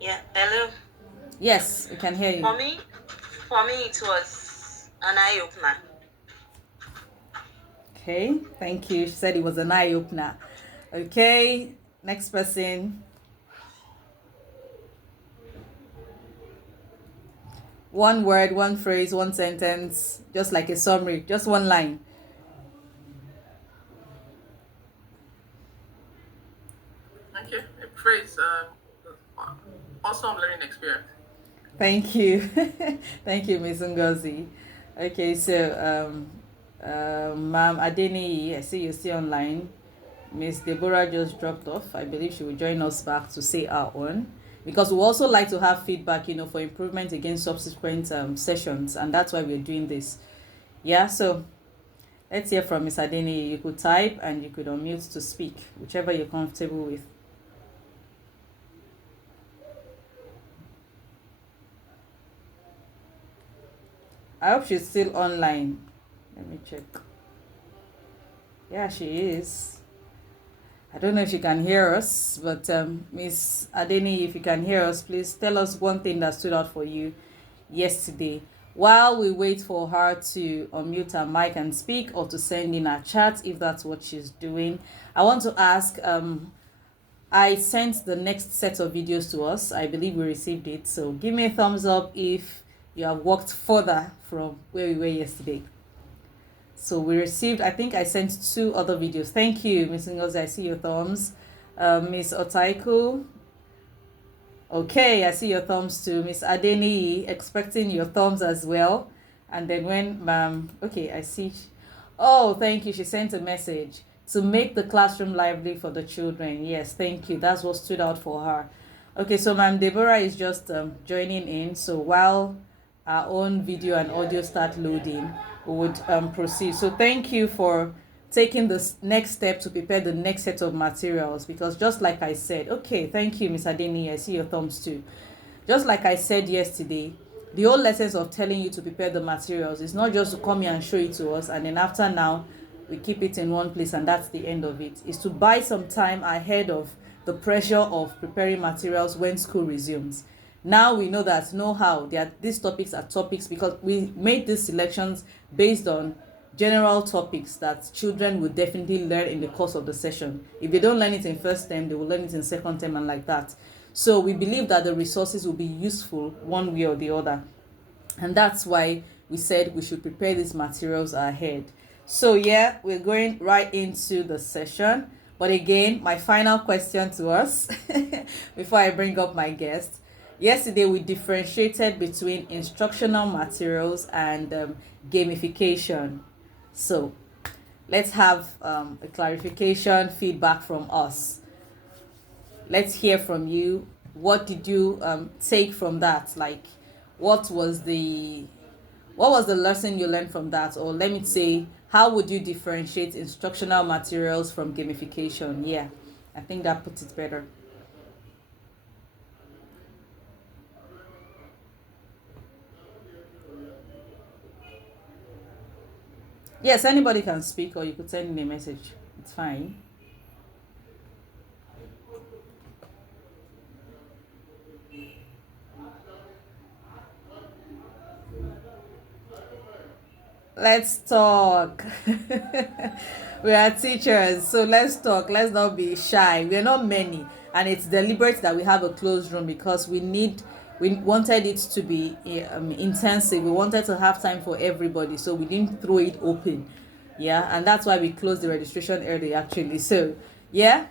Yeah, hello. Yes, we can hear you. For me, for me, it was an eye opener. Okay, thank you. She said it was an eye opener. Okay, next person. One word, one phrase, one sentence, just like a summary, just one line. Okay, a praise. Awesome learning experience. Thank you. Thank you, Miss Ngozi. Okay, so Ma'am Adeni, I see you're still online. Miss Deborah just dropped off. I believe she will join us back to say our own. Because we also like to have feedback, for improvement against subsequent sessions, and that's why we're doing this. Yeah, so let's hear from Miss Adeni. You could type and you could unmute to speak, whichever you're comfortable with. I hope she's still online. Let me check. Yeah, she is. I don't know if you can hear us, but Miss Adeni, if you can hear us, please tell us one thing that stood out for you yesterday. While we wait for her to unmute her mic and speak, or to send in a chat if that's what she's doing, I want to ask, I sent the next set of videos to us. I believe we received it. So give me a thumbs up if you have walked further from where we were yesterday. So we received, I think I sent 2 other videos. Thank you, Miss Ngozi. I see your thumbs. Miss Otaiku. Okay, I see your thumbs too. Miss Adeni, expecting your thumbs as well. And then when okay, I see. Oh, thank you. She sent a message to make the classroom lively for the children. Yes, thank you. That's what stood out for her. Okay, so Ma'am Deborah is just joining in. So while our own video and audio start loading, we would proceed. So thank you for taking this next step to prepare the next set of materials, because just like I said, okay, thank you, Miss Adeni, I see your thumbs too. Just like I said yesterday, the whole essence of telling you to prepare the materials is not just to come here and show it to us and then after now we keep it in one place and that's the end of it. It's to buy some time ahead of the pressure of preparing materials when school resumes. Now we know that know-how, these topics are topics because we made these selections based on general topics that children will definitely learn in the course of the session. If they don't learn it in first term, they will learn it in second term and like that. So we believe that the resources will be useful one way or the other. And that's why we said we should prepare these materials ahead. So yeah, we're going right into the session. But again, my final question to us before I bring up my guest. Yesterday, we differentiated between instructional materials and gamification. So let's have a clarification feedback from us. Let's hear from you. What did you take from that? Like, what was the lesson you learned from that? Or let me say, how would you differentiate instructional materials from gamification? Yeah, I think that puts it better. Yes, anybody can speak, or you could send me a message. It's fine. Let's talk. We are teachers, so let's talk. Let's not be shy. We're not many, and it's deliberate that we have a closed room because we wanted it to be intensive. We wanted to have time for everybody, so we didn't throw it open. Yeah, and that's why we closed the registration early actually. So yeah,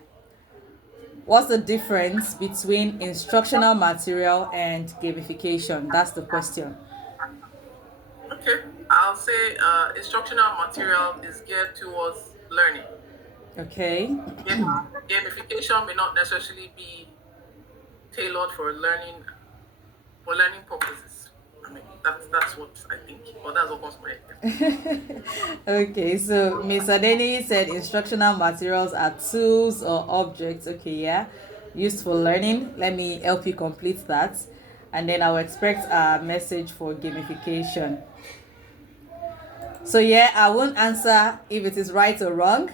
what's the difference between instructional material and gamification? That's the question. Okay, I'll say instructional material is geared towards learning. Okay. Gamification may not necessarily be tailored for learning purposes. I mean, that's what I think, or that's what comes to my head. Okay, so Miss Adeni said instructional materials are tools or objects. Okay, yeah, used for learning. Let me help you complete that, and then I'll expect a message for gamification. So yeah, I won't answer if it is right or wrong,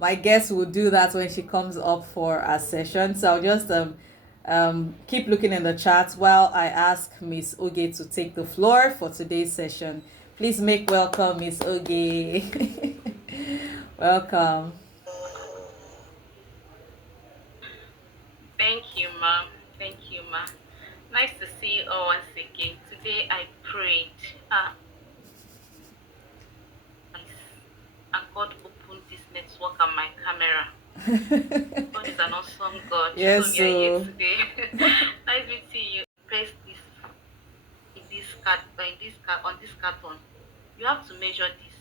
my guest will do that when she comes up for a session. So I'll just keep looking in the chat while I ask Miss Oge to take the floor for today's session. Please make welcome Miss Oge. Welcome. Thank you, ma'am. Thank you, ma'am. Nice to see you all once again. Today I prayed, and God opened this network and my camera. God is an awesome God. So Yes, we are here so today. Nice meeting you. Paste this in this card, on this carton. You have to measure this.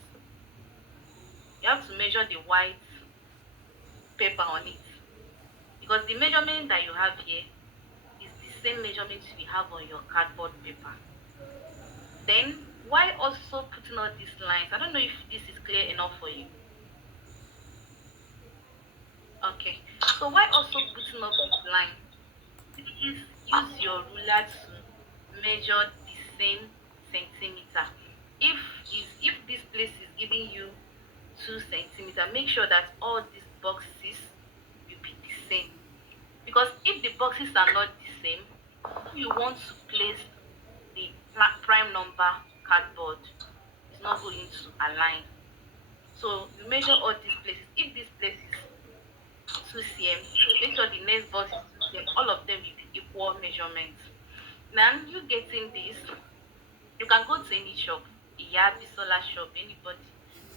You have to measure the white paper on it because the measurement that you have here is the same measurement we have on your cardboard paper. Then, why also putting all these lines? I don't know if this is clear enough for you. Okay. So why also putting up this line? Please use your ruler to measure the same centimeter. If this place is giving you 2 centimeter, make sure that all these boxes will be the same. Because if the boxes are not the same, you want to place the prime number cardboard, it's not going to align. So you measure all these places. If this place is 2 cm, make sure the next box is 2 cm. All of them will be equal measurements. Now you getting this, you can go to any shop, Iya Bisola shop, anybody.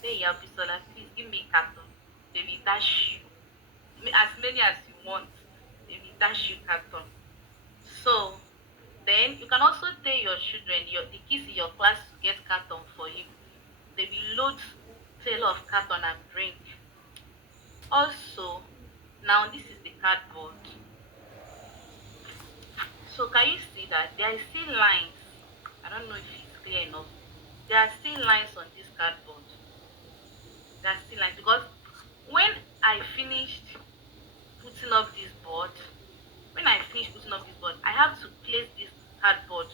Say Iya Bisola, please give me a carton. They will dash you as many as you want. They will dash you carton. So then you can also tell your children, the kids in your class to get carton for you. They will load tail of carton and bring. Also, now this is the cardboard. So can you see that there are still lines? I don't know if it's clear enough. There are still lines on this cardboard. There are still lines because when I finished putting up this board, I have to place this cardboard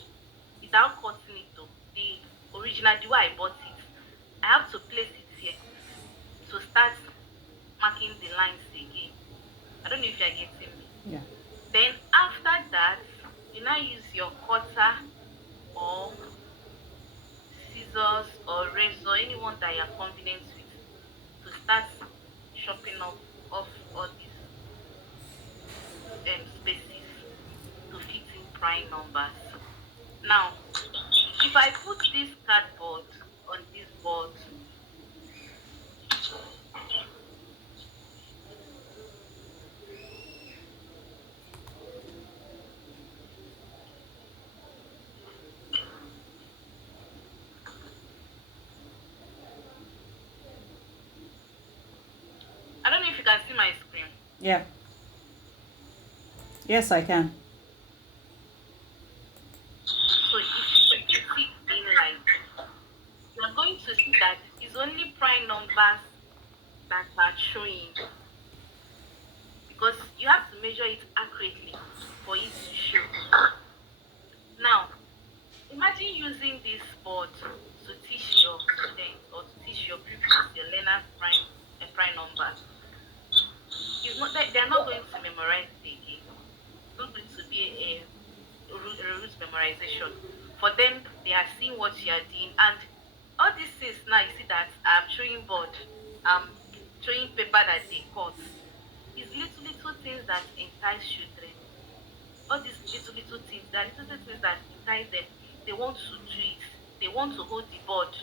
without cutting it though. The original, the way I bought it, I have to place it here to start marking the lines again. I don't know if you're getting me. yeah. Then after that, you now use your cutter or scissors or razor, anyone that you're convenient with, to start chopping off all these spaces to fit in prime numbers. Now, if I put this cardboard on this board, I don't know if you can see my screen. Yeah. Yes, I can. So if you put it in like, you're going to see that it's only prime numbers that are showing because you have to measure it accurately for it to show. Now, imagine using this board to teach your students or to teach your pupils, your learners prime numbers. It's not that they're not going to memorize it again. It's not going to be a root memorization. For them, they are seeing what you are doing, and all these things now you see that I'm showing board, I'm showing paper that they cut. It's little things that entice children. All these little things, there are little things that entice them. They want to do it. They want to hold the board.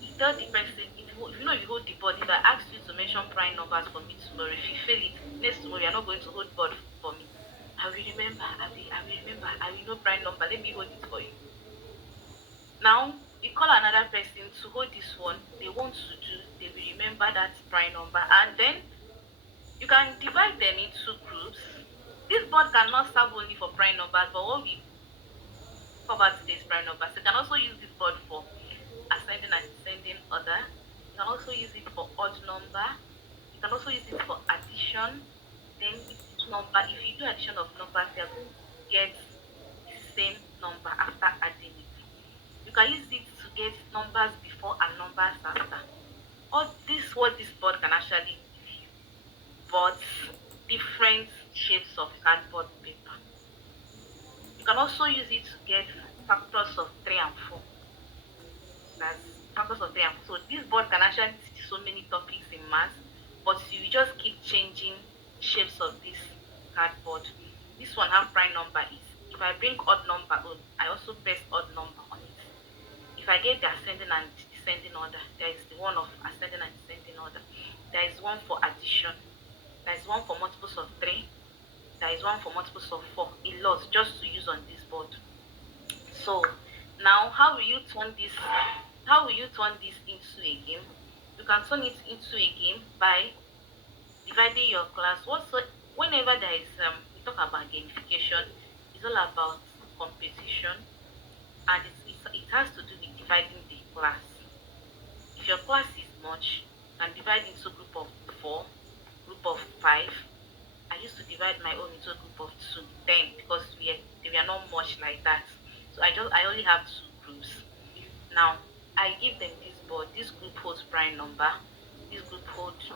You tell the person, if you know you hold the board, if I ask you to mention prime numbers for me tomorrow, if you fail it, next tomorrow you're not going to hold board for me. I will remember, I will know prime number, let me hold it for you. Now, you call another person to hold this one, they want to do, they will remember that prime number, and then you can divide them into groups. This board cannot serve only for prime numbers, but what we cover today's prime numbers. You can also use this board for ascending and descending order. You can also use it for odd number. You can also use it for addition. Then with this number, if you do addition of numbers, you're going to get the same number after adding it. You can use it to get numbers before and numbers after. all this what this board can actually give you, but different shapes of cardboard paper. You can also use it to get factors of three and four. That's factors of three and four. So this board can actually teach so many topics in maths, but you just keep changing shapes of this cardboard. This one have prime number is, if I bring odd number on, I also press odd number on it. If I get the ascending and descending order, there is the one of ascending and descending order. There is one for addition. There is one for multiples of three. There is one for multiples of four. A lot just to use on this board. So now, how will you turn this? How will you turn this into a game? You can turn it into a game by dividing your class. Also, whenever there is we talk about gamification, it's all about competition, and it has to do with dividing the class. If your class is much, you can divide into a group of four, group of five. I used to divide my own into a group of two, then because we are not much like that. So I only have two groups. Now I give them this board. This group holds prime number. This group holds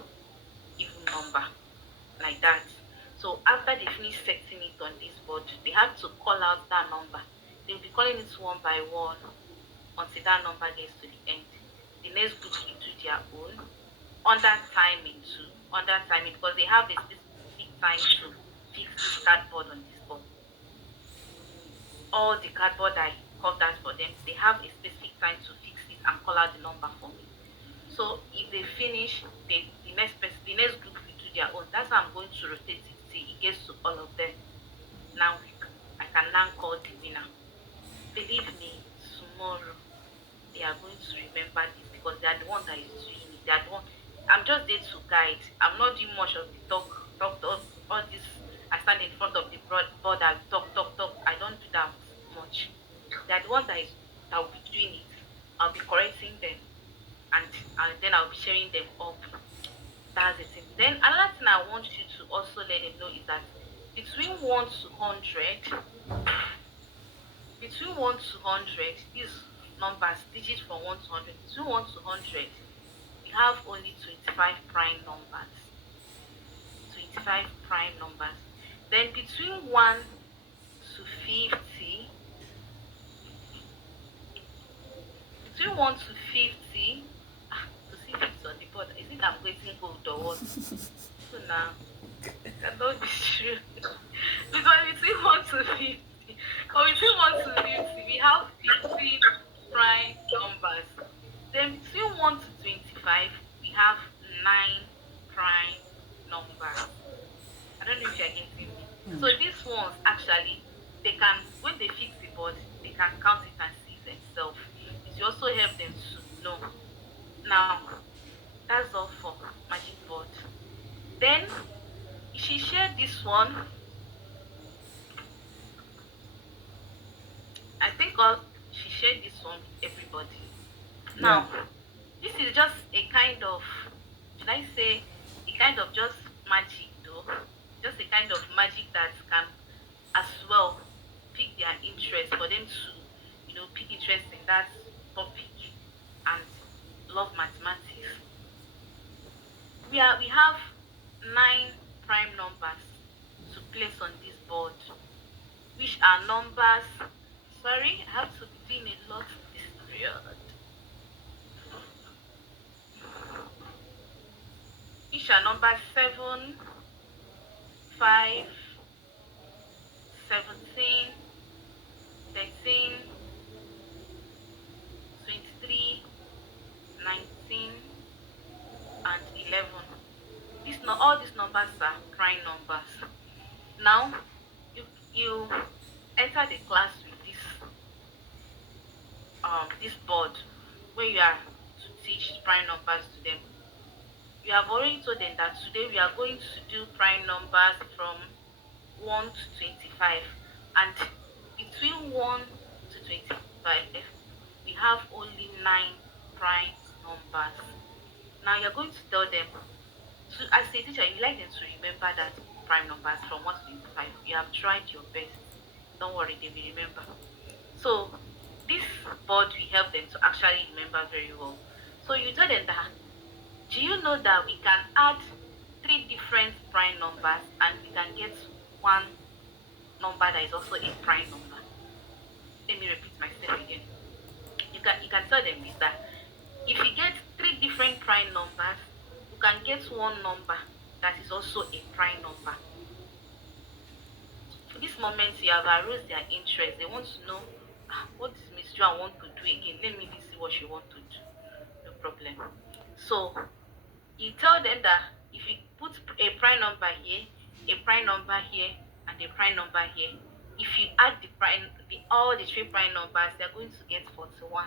even number, like that. So after they finish setting it on this board, they have to call out that number. They'll be calling it one by one until that number gets to the end. The next group will do their own under timing too, under timing, because they have a specific time to fix this cardboard on this board. All the cardboard I cut out for them, they have a specific time to fix it and call out the number for me. So if they finish, the next group will do their own. That's how I'm going to rotate it till it gets to all of them. Now I can now call the winner. Believe me, tomorrow they are going to remember this because they are the one that is doing it. They are the one. I'm just there to guide. I'm not doing much of the talk, all this. I stand in front of the board and talk. I don't do that much. They are the one that will be doing it. I'll be correcting them, and then I'll be sharing them up. That's the thing. Then another thing I want you to also let them know is that between 1 to 100, these numbers, digits from 1 to 100, between 1 to 100, we have only 25 prime numbers. 25 prime numbers. Then between 1 to 50, between 1 to 50, to see if it's on the board, is it I'm getting old or what? So now, it cannot be true. Because between 1 to 50, or between 1 to 50, we have 50 prime numbers. Then between 1 to 25, we have 9 prime numbers. I don't know if you're getting me. So these ones actually, they can, when they fix the board, they can count it and see themselves. It will also help them to know. Now, that's all for magic board. Then she shared this one. I think she shared this one with everybody. Yeah. Now, this is just a kind of, should I say, a kind of just magic though. Just a kind of magic that can as well pick their interest for them to, pick interest in that topic and love mathematics. We have 9 prime numbers to place on this board, which are numbers. Sorry, I have to be doing a lot this period. Which are numbers 7, 5, 17, 13, 23, 19, and 11. All these numbers are prime numbers. Now, you enter the class with this board where you are to teach prime numbers to them. You have already told them that today we are going to do prime numbers from 1 to 25, and between 1 to 25 we have only 9 prime numbers. Now you're going to tell them, as a teacher, you like them to remember that prime numbers from 1 to 25. You have tried your best. Don't worry, they will remember. So this board will help them to actually remember very well. So you tell them that Do you know that we can add three different prime numbers and we can get one number that is also a prime number? Let me repeat myself again. You can tell them this, that if you get three different prime numbers, you can get one number that is also a prime number. For this moment, you have aroused their interest. They want to know, what does Miss Joan want to do again? Let me see what she want to do. No problem. So you tell them that if you put a prime number here, a prime number here, and a prime number here, if you add all the three prime numbers, they're going to get 41.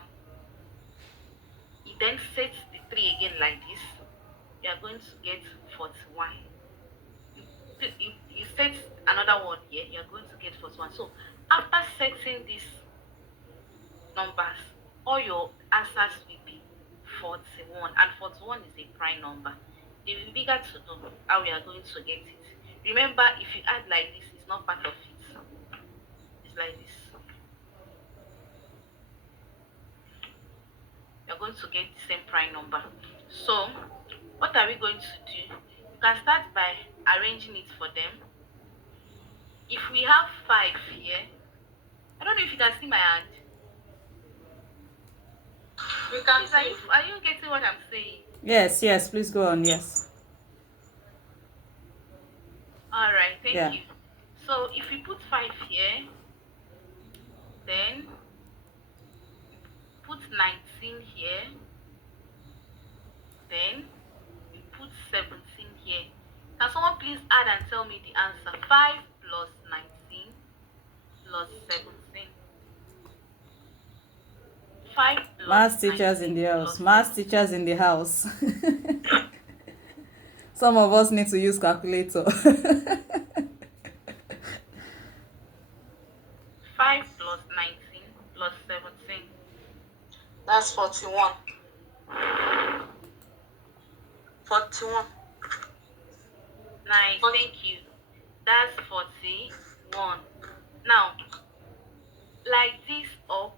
You then set the three again like this, you are going to get 41. You set another one here, you're going to get 41. So after setting these numbers, all your answers will be 41, and 41 is a prime number. It will be eager to know how we are going to get it. Remember, if you add like this, it's not part of it. It's like this. You're going to get the same prime number. So what are we going to do? You can start by arranging it for them. If we have 5 here, I don't know if you can see my hand. You can Please, are you getting what I'm saying? Yes, yes, please go on. Yes. All right, thank Yeah. you. So if we put 5 here, then put 19 here, then we put 17 here. Can someone please add and tell me the answer? 5 plus 19 plus 17. 5 plus Math teachers in the 19 house. plus Math teachers in the house. Some of us need to use calculator. 5 plus 19 plus 17. That's 41. 41. Nice, thank you. That's 41. Now, like this up,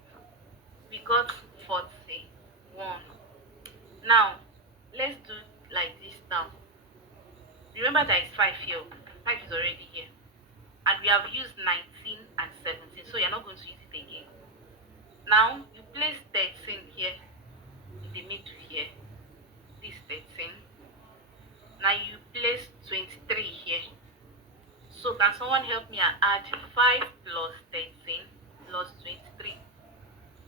we got 41. Now, let's do like this now. Remember that it's 5 here. 5 is already here. And we have used 19 and 17, so you're not going to use it again. Now, you place 13 here, in the middle here. This 13. Now you place 23 here. So can someone help me and add 5 plus 13 plus 23?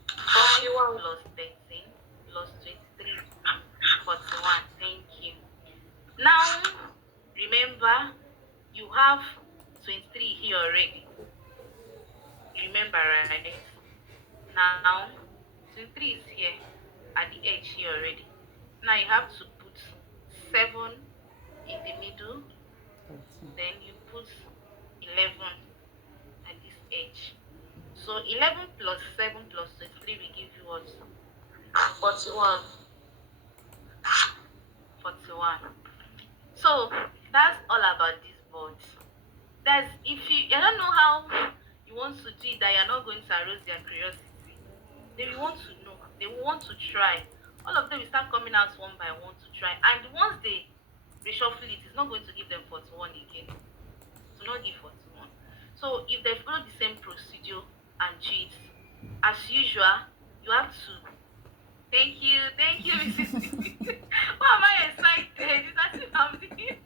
5 plus 13 plus 23. 41. Thank you. Now, remember, you have 23 here already. You remember, right? Now, 23 is here at the edge here already. Now you have to put 7 in the middle. Then you put 11 at this edge. So 11 plus 7 plus 23 will give you what? 41. 41. So that's all about this board. That's if I don't know how you want to do it, that you're not going to arouse their curiosity. They will want to know. They will want to try. All of them will start coming out one by one to try. And once they reshuffle it, it's not going to give them 41 again. To not give 41. So if they follow the same procedure and cheat, as usual, you have to. Thank you, Mrs. Why am I excited? It's as if I'm doing.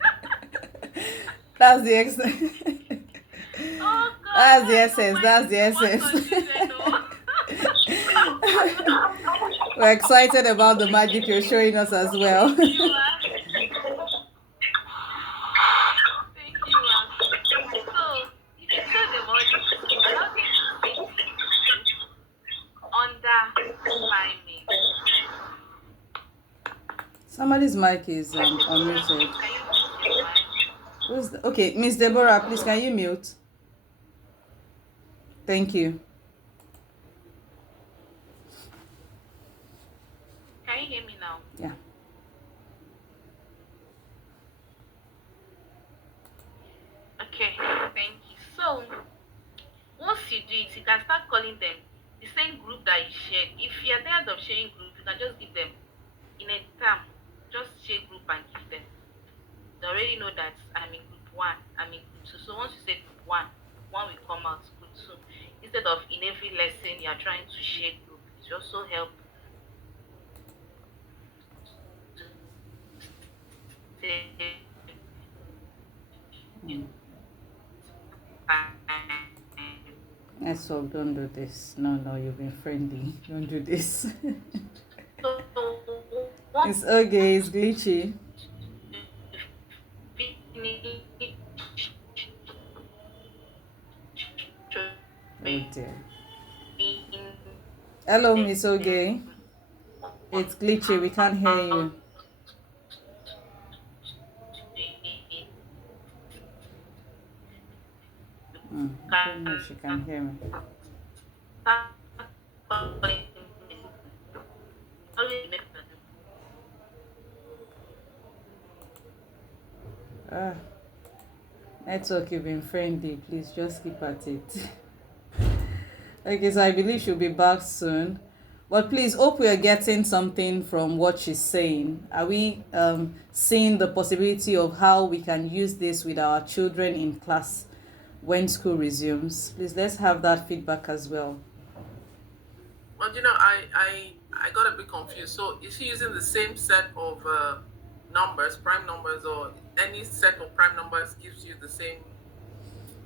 That's the essence. Oh God. That's the essence. That's the essence. We're excited about the magic you're showing us as well. Thank you, ma'am. So, if you show them all this, allow them to safely under my name. Somebody's mic is unmuted. Can you mute your mic? Who's okay, Miss Deborah, please can you mute? Thank you. Can you hear me now? Yeah. Okay, thank you. So, once you do it, you can start calling them the same group that you shared. If you're tired of sharing group, you can just give them in a term. Just share already know that I'm in group one, I'm in group two. So once you say group one will come out group two. Instead of in every lesson you're trying to share group, it also help to say So don't do this. No, you've been friendly. Don't do this. so It's okay, it's glitchy. Oh dear. Hello, Miss Oge. It's glitchy, we can't hear you. I don't know if she can hear me. Network, you've been friendly. Please just keep at it. Okay, so I believe she'll be back soon. But please, hope we are getting something from what she's saying. Are we seeing the possibility of how we can use this with our children in class when school resumes? Please, let's have that feedback as well. Well, I got a bit confused. So is she using the same set of numbers, prime numbers, or any set of prime numbers gives you the same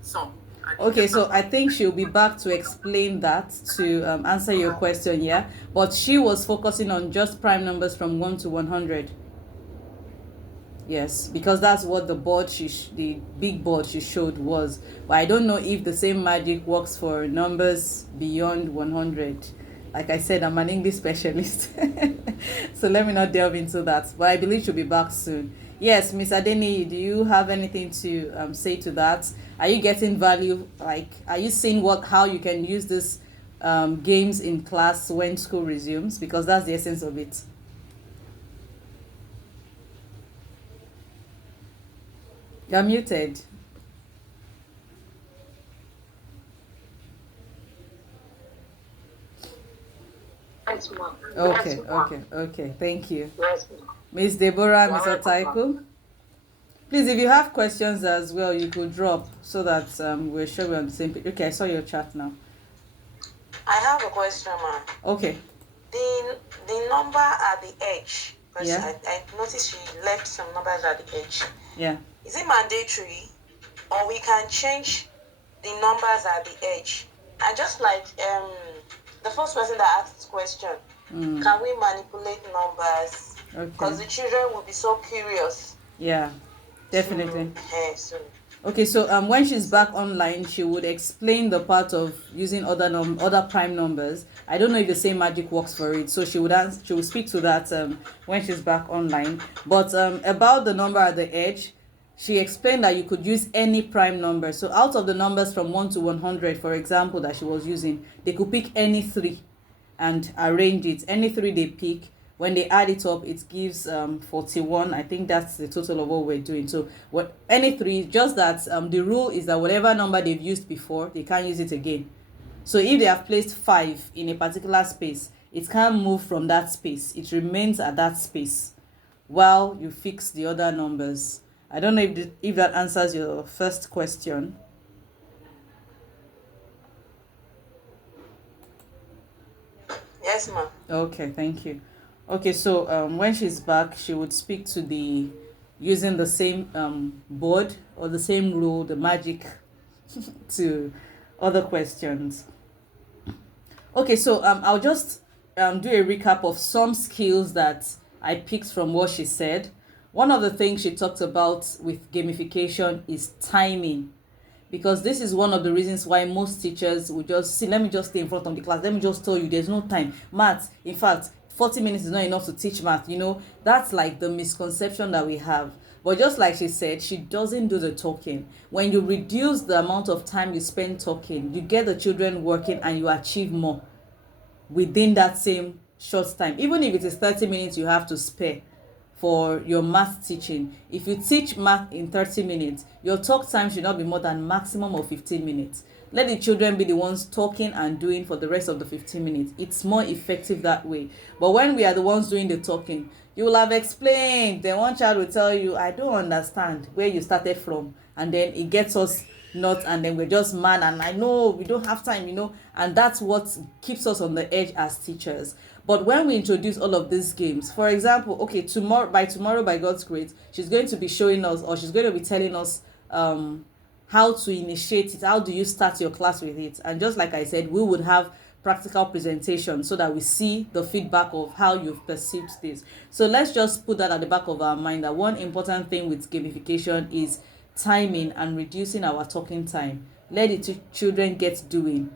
sum? Okay, so I think she'll be back to explain that, to answer your question, yeah? But she was focusing on just prime numbers from 1 to 100. Yes, because that's what the board the big board she showed was. But I don't know if the same magic works for numbers beyond 100. Like I said, I'm an English specialist. So let me not delve into that. But I believe she'll be back soon. Yes, Miss Adeni, do you have anything to say to that? Are you getting value? Like, are you seeing how you can use this games in class when school resumes? Because that's the essence of it. You're muted. Yes, ma'am. Okay, Yes, ma'am. okay. Thank you. Yes, ma'am. Miss Deborah, Miss Otaiku. Please, if you have questions as well, you could drop so that we're sure we're on the same page. Okay, I saw your chat now. I have a question, ma'am. Okay. The number at the edge, because Yeah. I noticed she left some numbers at the edge. Yeah. Is it mandatory, or we can change the numbers at the edge? And just like the first person that asked this question, can we manipulate numbers? Because the children will be so curious. Yeah, definitely. So Okay, so when she's back online, she would explain the part of using other prime numbers. I don't know if the same magic works for it, so she will speak to that when she's back online. But about the number at the edge, she explained that you could use any prime number. So out of the numbers from 1 to 100, for example, that she was using, they could pick any 3 and arrange it. Any 3 they pick, when they add it up, it gives 41. I think that's the total of what we're doing. So any 3, just that the rule is that whatever number they've used before, they can't use it again. So if they have placed 5 in a particular space, it can't move from that space. It remains at that space while you fix the other numbers. I don't know if that answers your first question. yes, ma'am. Okay, thank you. Okay, so when she's back, she would speak to using the same board or the same rule, the magic, to other questions. Okay, so I'll just do a recap of some skills that I picked from what she said. One of the things she talked about with gamification is timing, because this is one of the reasons why most teachers will just see, let me just stay in front of the class, let me just tell you there's no time. Math, in fact, 40 minutes is not enough to teach math. That's like the misconception that we have. But just like she said, she doesn't do the talking. When you reduce the amount of time you spend talking, you get the children working and you achieve more within that same short time. Even if it is 30 minutes you have to spare for your math teaching, if you teach math in 30 minutes, your talk time should not be more than maximum of 15 minutes. let the children be the ones talking and doing for the rest of the 15 minutes. It's more effective that way. But when we are the ones doing the talking, you will have explained, then one child will tell you, I don't understand where you started from, and then it gets us not, and then we're just mad, and I know we don't have time, and that's what keeps us on the edge as teachers. But when we introduce all of these games, for example, okay, tomorrow, by God's grace, she's going to be showing us, or she's going to be telling us how to initiate it. How do you start your class with it? And just like I said, we would have practical presentation so that we see the feedback of how you've perceived this. So let's just put that at the back of our mind, that one important thing with gamification is timing and reducing our talking time. Let the children get doing.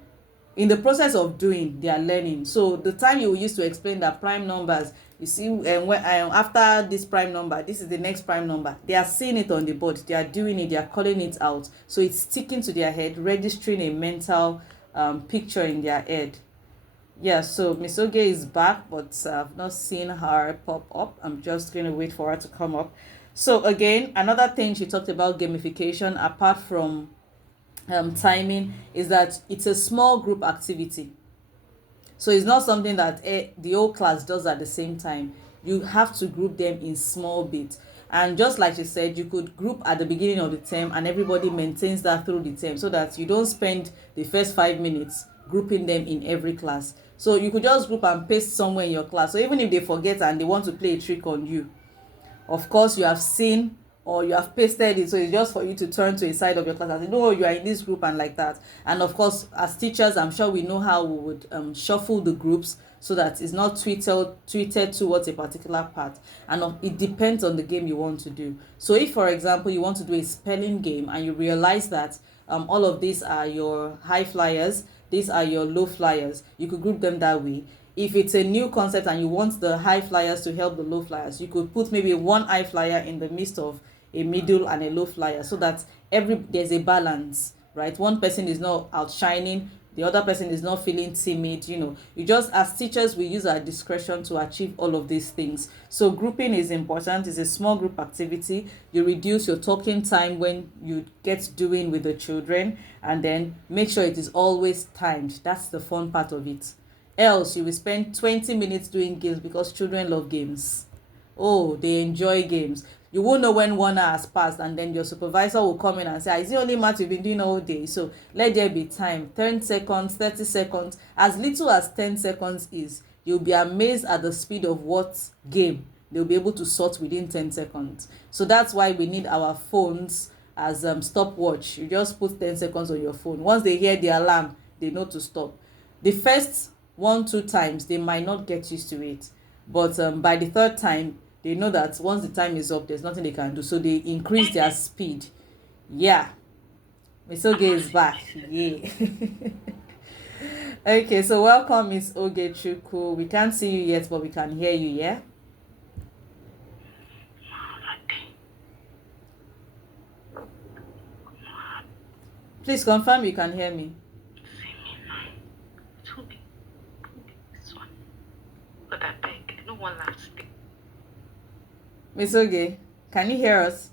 In the process of doing, they are learning. So the time you use to explain that prime numbers, you see, after this prime number, this is the next prime number. They are seeing it on the board. They are doing it. They are calling it out. So it's sticking to their head, registering a mental picture in their head. Yeah, so Miss Oge is back, but I've not seen her pop up. I'm just going to wait for her to come up. So again, another thing she talked about gamification, apart from timing, is that it's a small group activity. So it's not something that the whole class does at the same time. You have to group them in small bits. And just like she said, you could group at the beginning of the term and everybody maintains that through the term, so that you don't spend the first 5 minutes grouping them in every class. So you could just group and paste somewhere in your class. So even if they forget and they want to play a trick on you, of course you have seen or you have pasted it, so it's just for you to turn to a side of your class and say, no, you are in this group, and like that. And of course, as teachers, I'm sure we know how we would shuffle the groups so that it's not tweeted towards a particular part. And it depends on the game you want to do. So if, for example, you want to do a spelling game and you realize that all of these are your high flyers, these are your low flyers, you could group them that way. If it's a new concept and you want the high flyers to help the low flyers, you could put maybe one high flyer in the midst of a middle and a low flyer, so that there's a balance, right? One person is not outshining, the other person is not feeling timid. You just, as teachers, we use our discretion to achieve all of these things. So grouping is important. It's a small group activity. You reduce your talking time when you get doing with the children, and then make sure it is always timed. That's the fun part of it. Else you will spend 20 minutes doing games, because children love games. Oh, they enjoy games. You won't know when 1 hour has passed, and then your supervisor will come in and say, is it only math you've been doing all day? So let there be time. 10 seconds, 30 seconds, as little as 10 seconds is. You'll be amazed at the speed of what game they'll be able to sort within 10 seconds. So that's why we need our phones as stopwatch. You just put 10 seconds on your phone. Once they hear the alarm, they know to stop. The first 1-2 times, they might not get used to it. But by the third time, they know that once the time is up, there's nothing they can do. So they increase their speed. Yeah. Miss Oge is back. Yeah. Okay, so welcome, Miss Oge Chukwu. We can't see you yet, but we can hear you, yeah? Please confirm you can hear me. But I beg, no one last thing. Miss Oge, can you hear us?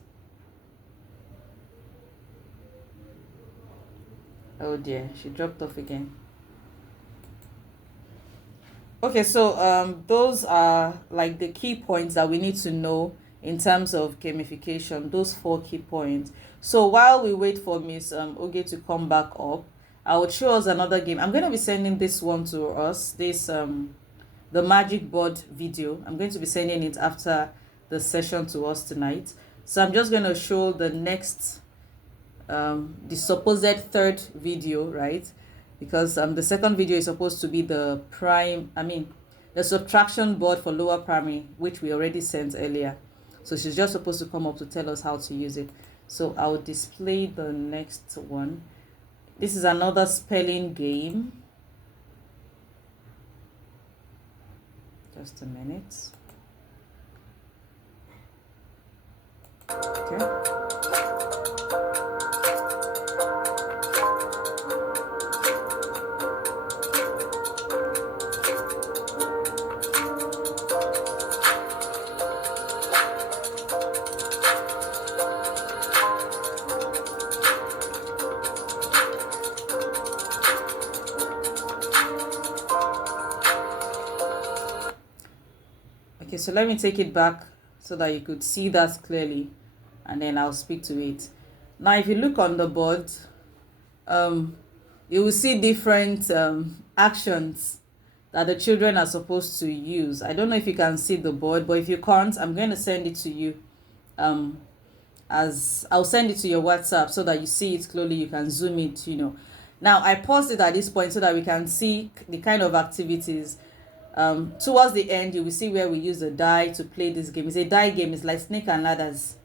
Oh dear, she dropped off again. Okay, so those are like the key points that we need to know in terms of gamification, those 4 key points. So while we wait for Miss Oge to come back up, I will show us another game. I'm going to be sending this one to us, the magic board video. I'm going to be sending it after the session to us tonight. So I'm just going to show the next the supposed third video, right? Because the second video is supposed to be the subtraction board for lower primary, which we already sent earlier. So she's just supposed to come up to tell us how to use it. So I'll display the next one. This is another spelling game. Just a minute. Okay. so let me take it back so that you could see that clearly, and then I'll speak to it. Now, if you look on the board, you will see different actions that the children are supposed to use. I don't know if you can see the board, but if you can't, I'm going to send it to you. As I'll send it to your WhatsApp so that you see it clearly. You can zoom it, Now, I paused it at this point so that we can see the kind of activities. Towards the end, you will see where we use a die to play this game. It's a die game. It's like snake and ladders,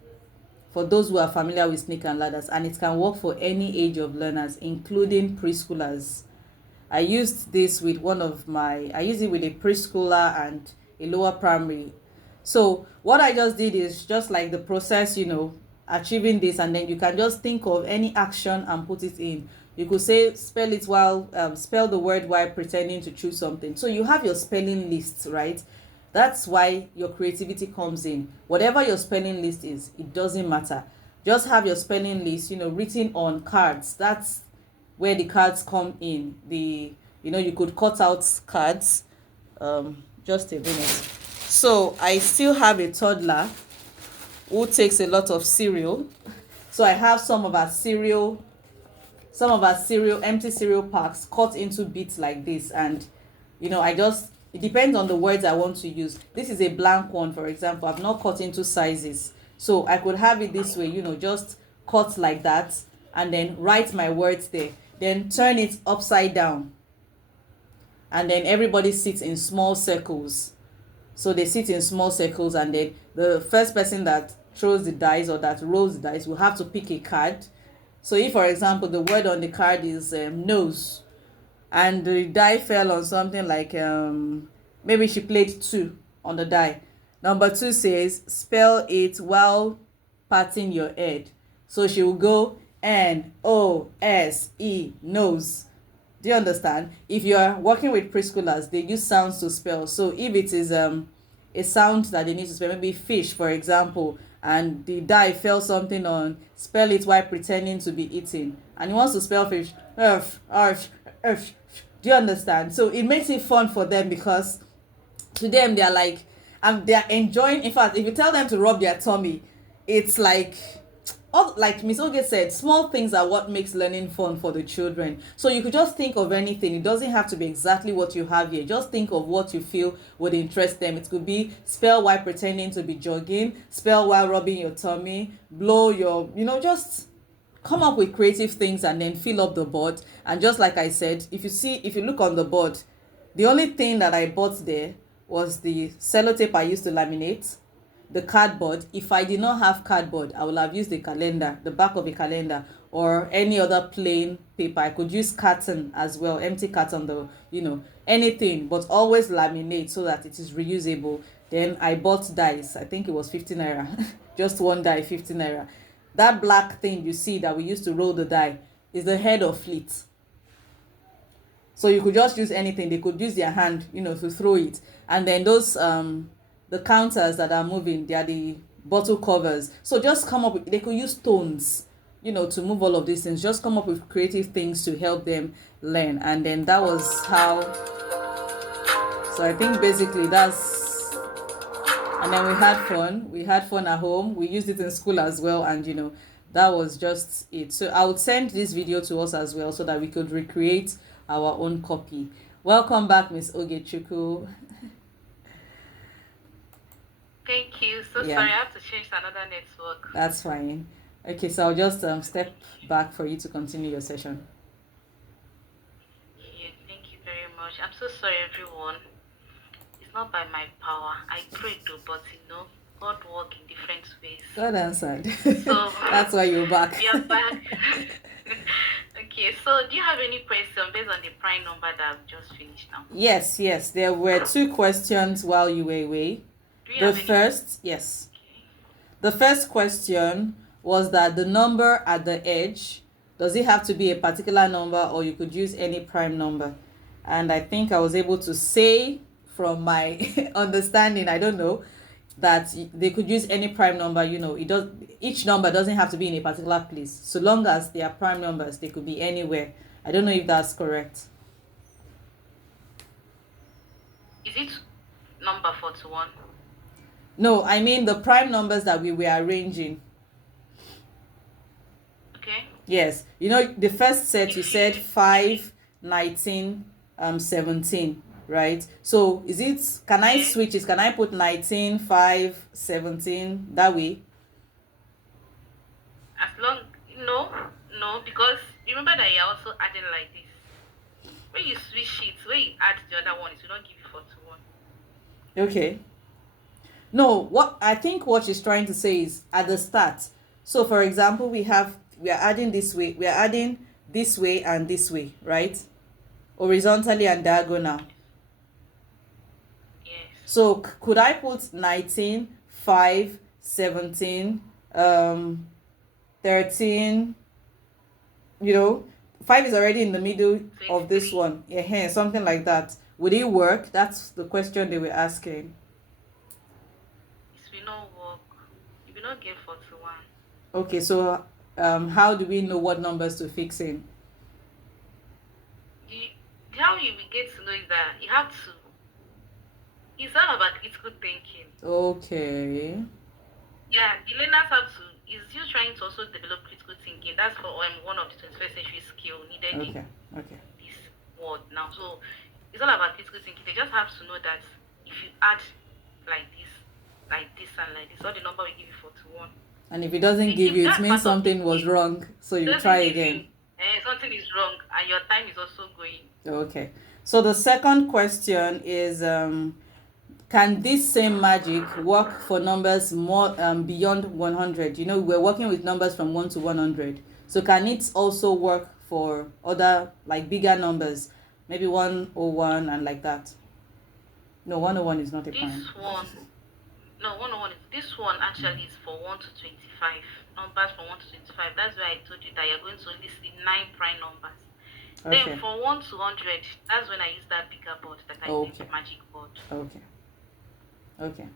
for those who are familiar with snake and ladders, and it can work for any age of learners, including preschoolers. I used this with I used it with a preschooler and a lower primary. So what I just did is just like the process, achieving this, and then you can just think of any action and put it in. You could say spell it while spell the word while pretending to choose something. So you have your spelling list, right? That's why your creativity comes in. Whatever your spelling list is, it doesn't matter. Just have your spelling list, written on cards. That's where the cards come in. You could cut out cards. Just a minute. So I still have a toddler who takes a lot of cereal. So I have some of our cereal, empty cereal packs cut into bits like this, and it depends on the words I want to use. This is a blank one, for example. I've not cut into sizes, so I could have it this way, just cut like that, and then write my words there, then turn it upside down, and then everybody sits in small circles. So they sit in small circles, and then the first person that throws the dice or that rolls the dice will have to pick a card. So if, for example, the word on the card is nose, and the die fell on something like maybe she played 2 on the die. Number 2 says spell it while patting your head. So she will go N-O-S-E, nose. Do you understand? If you are working with preschoolers, they use sounds to spell. So if it is a sound that they need to spell, maybe fish, for example, and the die fell something on spell it while pretending to be eating, and he wants to spell fish, earth, earth, earth. Do you understand? So it makes it fun for them, because to them they are like, they are enjoying. In fact, if you tell them to rub their tummy, it's like Miss Oge said, small things are what makes learning fun for the children. So you could just think of anything. It doesn't have to be exactly what you have here. Just think of what you feel would interest them. It could be spell while pretending to be jogging, spell while rubbing your tummy, blow your, just come up with creative things and then fill up the board. And just like I said, if you look on the board, the only thing that I bought there was the sellotape I used to laminate, the cardboard. If I did not have cardboard, I would have used the back of a calendar, or any other plain paper. I could use carton as well, empty carton, anything, but always laminate so that it is reusable. Then I bought dice. I think it was 50 naira. Just one die, 50 naira. That black thing you see that we used to roll the die is the head of fleet. So you could just use anything. They could use their hand, to throw it. And then those the counters that are moving, they are the bottle covers. So just come up with, they could use stones, to move all of these things. Just come up with creative things to help them learn. And then that was how, so I think basically that's, and then we had fun at home. We used it in school as well, and that was just it. So I would send this video to us as well so that we could recreate our own copy. Welcome back, Miss Ogechuku. Thank you. So sorry, I have to change to another network. That's fine. Okay, so I'll just step back for you to continue your session. Yeah, thank you very much. I'm so sorry, everyone. It's not by my power. I prayed though, but God works in different ways. God answered. So that's why you're back. We are back. Okay, so do you have any question based on the prime number that I've just finished now? Yes. There were 2 questions while you were away. The first question was that the number at the edge, does it have to be a particular number, or you could use any prime number? And I think I was able to say from my understanding, I don't know, that they could use any prime number. Each number doesn't have to be in a particular place. So long as they are prime numbers, they could be anywhere. I don't know if that's correct. Is it number 41? No, I mean the prime numbers that we were arranging. Okay. Yes, the first set you If said you okay, 5, 19, 17, right? So is it, can I yes, switch it? Can I put 19, 5, 17 that way? as long no, because remember that you're also adding like this. When you switch it, when you add the other one, it will not give you 41. Okay. No, what I think what she's trying to say is at the start. So for example, we are adding this way, we are adding this way and this way, right? Horizontally and diagonal. Yes. So could I put 19, 5, 17, 13, 5 is already in the middle of this 23. one. Yeah, something like that. Would it work? That's the question they were asking. It will not work. You will not get 41. Okay, so how do we know what numbers to fix in? The, how you will get to know is that you have to, it's all about critical thinking. Okay. Yeah, the learners have to, is you trying to also develop critical thinking. That's for one of the 21st century skill needed in Okay. Okay. this world now. So it's all about critical thinking. They just have to know that if you add like this, and like this, all the number will give you 41. And if it doesn't give If you, it that's means part of the something was game, wrong. So it you try doesn't give again. you something is wrong and your time is also going. Okay. So the second question is, can this same magic work for numbers more beyond 100? We're working with numbers from 1 to 100. So can it also work for other, like, bigger numbers? Maybe 101 and like that. No, 101 is not a This prime. one, no, 101 is this one actually is for 1 to 25. Numbers from 1 to 25. That's why I told you that you're going to only see 9 prime numbers. Then Okay. for 1 to 100, that's when I use that bigger board that I named Okay. magic board. Okay. Okay.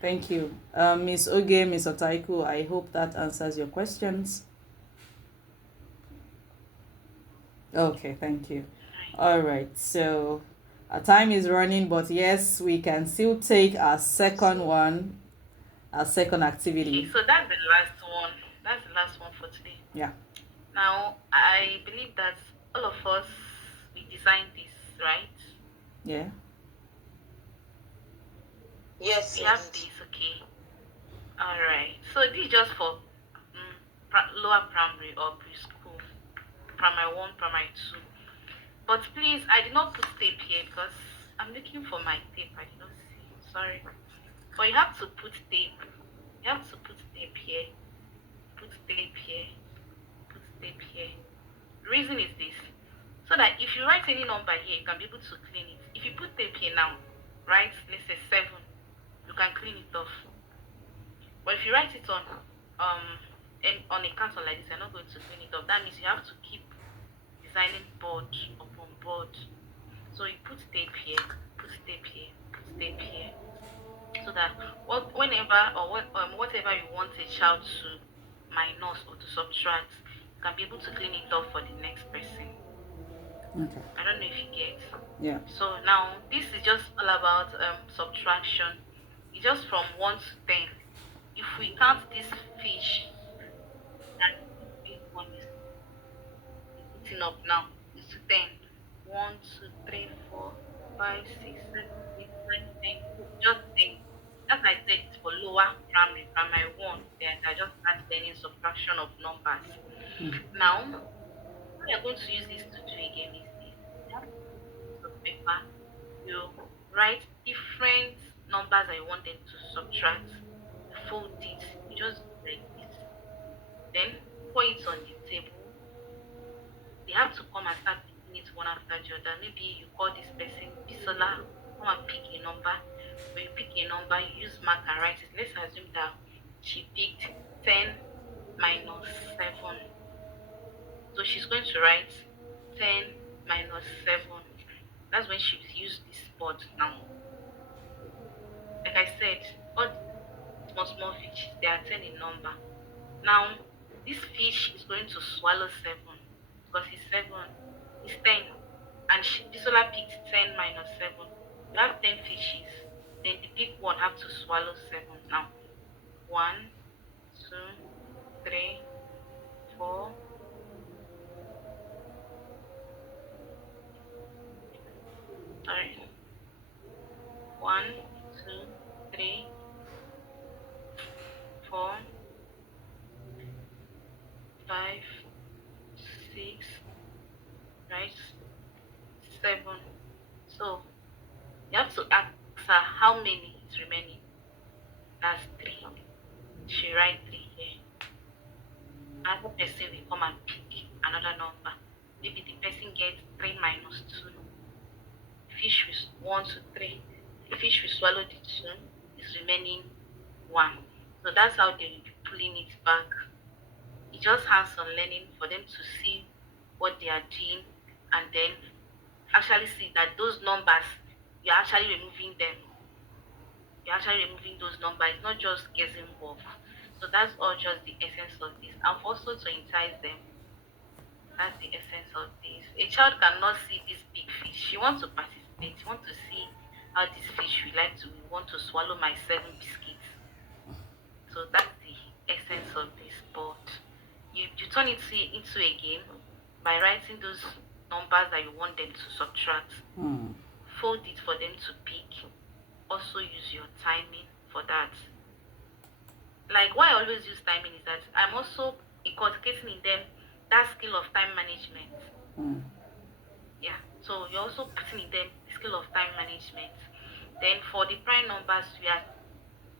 Thank you. Miss Oge, Miss Otaiku, I hope that answers your questions. Okay, thank you. Right. All right, so our time is running, but yes, we can still take our second one, our second Okay, activity. so that's the last one. That's the last one for today. Yeah. Now, I believe that all of us, we designed this, right? Yeah. Yes, We have indeed. this, okay. All right. So this is just for lower primary or preschool, primary one, primary two. But please, I did not put tape here because I'm looking for my tape. I did not see. Sorry. But you have to put tape. You have to put tape here. Put tape here. Put tape here. The reason is this. So that if you write any number here, you can be able to clean it. If you put tape here now, right? Let's say 7, you can clean it off. But if you write it um on a cancel like this, you're not going to clean it off. That means you have to keep designing board upon board. So you put tape here, put tape here, put tape here, so that whenever or whatever you want a child to minus or to subtract, you can be able to clean it off for the next person. Okay. I don't know if you get. Yeah. So now this is just all about subtraction. It's just from 1 to 10. If we count this fish that this big one is eating up now, it's 10. 1, 2, 3, 4, 5, 6, 7, 8, 9, 10. Just 10. As I said, it's for lower primary, primary 1. Then I just start learning subtraction of numbers. Now, what we are going to use this to do again is this. You have to take a piece of paper, you write different numbers that you want them to subtract, you fold it, you just do like this. Then pour it on the table. They have to come and start picking it one after the other. Maybe you call this person Bisola, come and pick a number. When you pick a number, you use mark and write it. Let's assume that she picked 10 minus 7. So she's going to write 10 minus 7. That's when she use this board now. Like I said, all the small fish, they are 10 in number. Now, this fish is going to swallow 7 because it's 7, it's 10. And Bisola picked 10 minus 7. You have 10 fishes. Then the big one have to swallow seven. Now, one, two, three, four. Sorry, one, two, three, four, five, six, right? Seven. So you have to ask her how many is remaining. That's three. She write three here. Another person will come and pick another number. Maybe the person gets three minus two. Fish will one to three. The fish will swallow the two. Is remaining one. So that's how they will be pulling it back. It's just hands-on learning for them to see what they are doing and then actually see that those numbers you're actually removing them. You're actually removing those numbers. It's not just guessing work. So that's all just the essence of this. And also to entice them. That's the essence of this. A child cannot see this big fish. She wants to participate. She wants to see how this fish will like to want to swallow my seven biscuits. So that's the essence of this. But you turn it into a game by writing those numbers that you want them to subtract. Fold it for them to pick. Also use your timing for that. Like why I always use timing is that I'm also inculcating in them that skill of time management. Yeah. So you're also putting in them the skill of time management. Then for the prime numbers, we are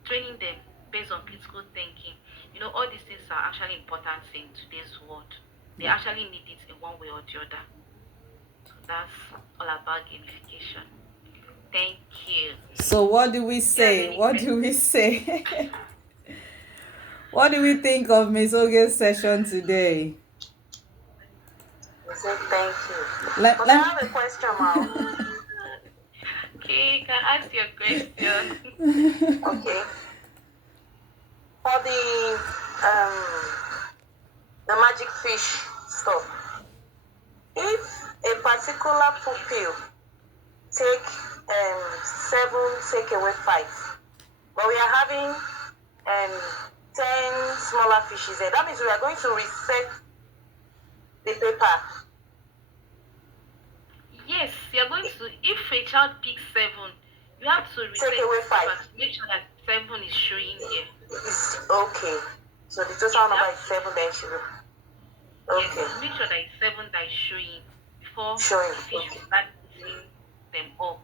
training them based on critical thinking. All these things are actually important in today's world. They actually need it in one way or the other. So that's all about gamification. Thank you. So what do we Do you have say? any What do questions? we say? What do we think of Miss Oge's session today? I say thank you. Let, But I let, have a question, Mal. Okay, you can ask your question. Okay. For the magic fish stuff, if a particular pupil take seven, take away five, but we are having 10 smaller fishes there, that means we are going to reset the paper. Yes, you're going to, if a child picks seven, you have to reset Take away the five. paper to make sure that seven is showing here. It's okay. So the total Yes, you number have is to, 7, then she will. yes, Okay. to make sure that it's seven that is showing before Showing. the fish Okay. will start eating them up.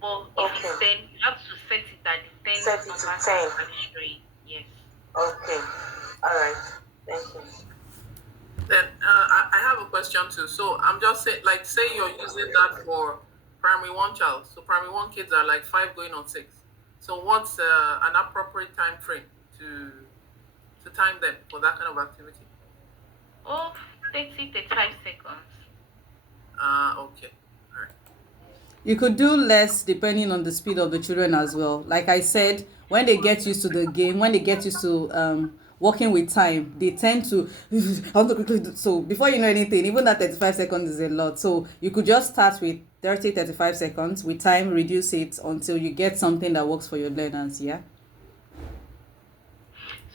But if Okay. it's 10, you have to set it that the 10 Set it to numbers are 10. actually showing. Yes. Okay. All right. Thank you. Then I have a question too. So I'm just saying, like, say you're using that for primary one child. So primary one kids are like 5 going on 6. So what's an appropriate time frame to time them for that kind of activity? Oh, 30, 35 seconds. Okay. All right. you could do less depending on the speed of the children as well. Like I said, when they get used to the game, when they get used to working with time, they tend to I want to quickly do. So before you know anything, even that 35 seconds is a lot. So you could just start with 30, 35 seconds with time, reduce it until you get something that works for your learners. Yeah.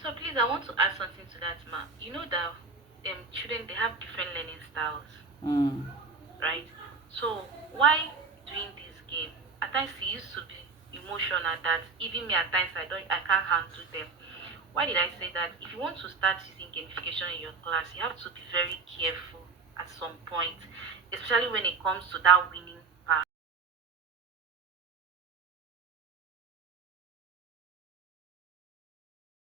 So please, I want to add something to that, ma. You know that children, they have different learning styles, Mm. right? So why doing this game? At times it used to be emotional that even me at times I can't handle them. Why did I say that? If you want to start using gamification in your class, you have to be very careful at some point, especially when it comes to that winning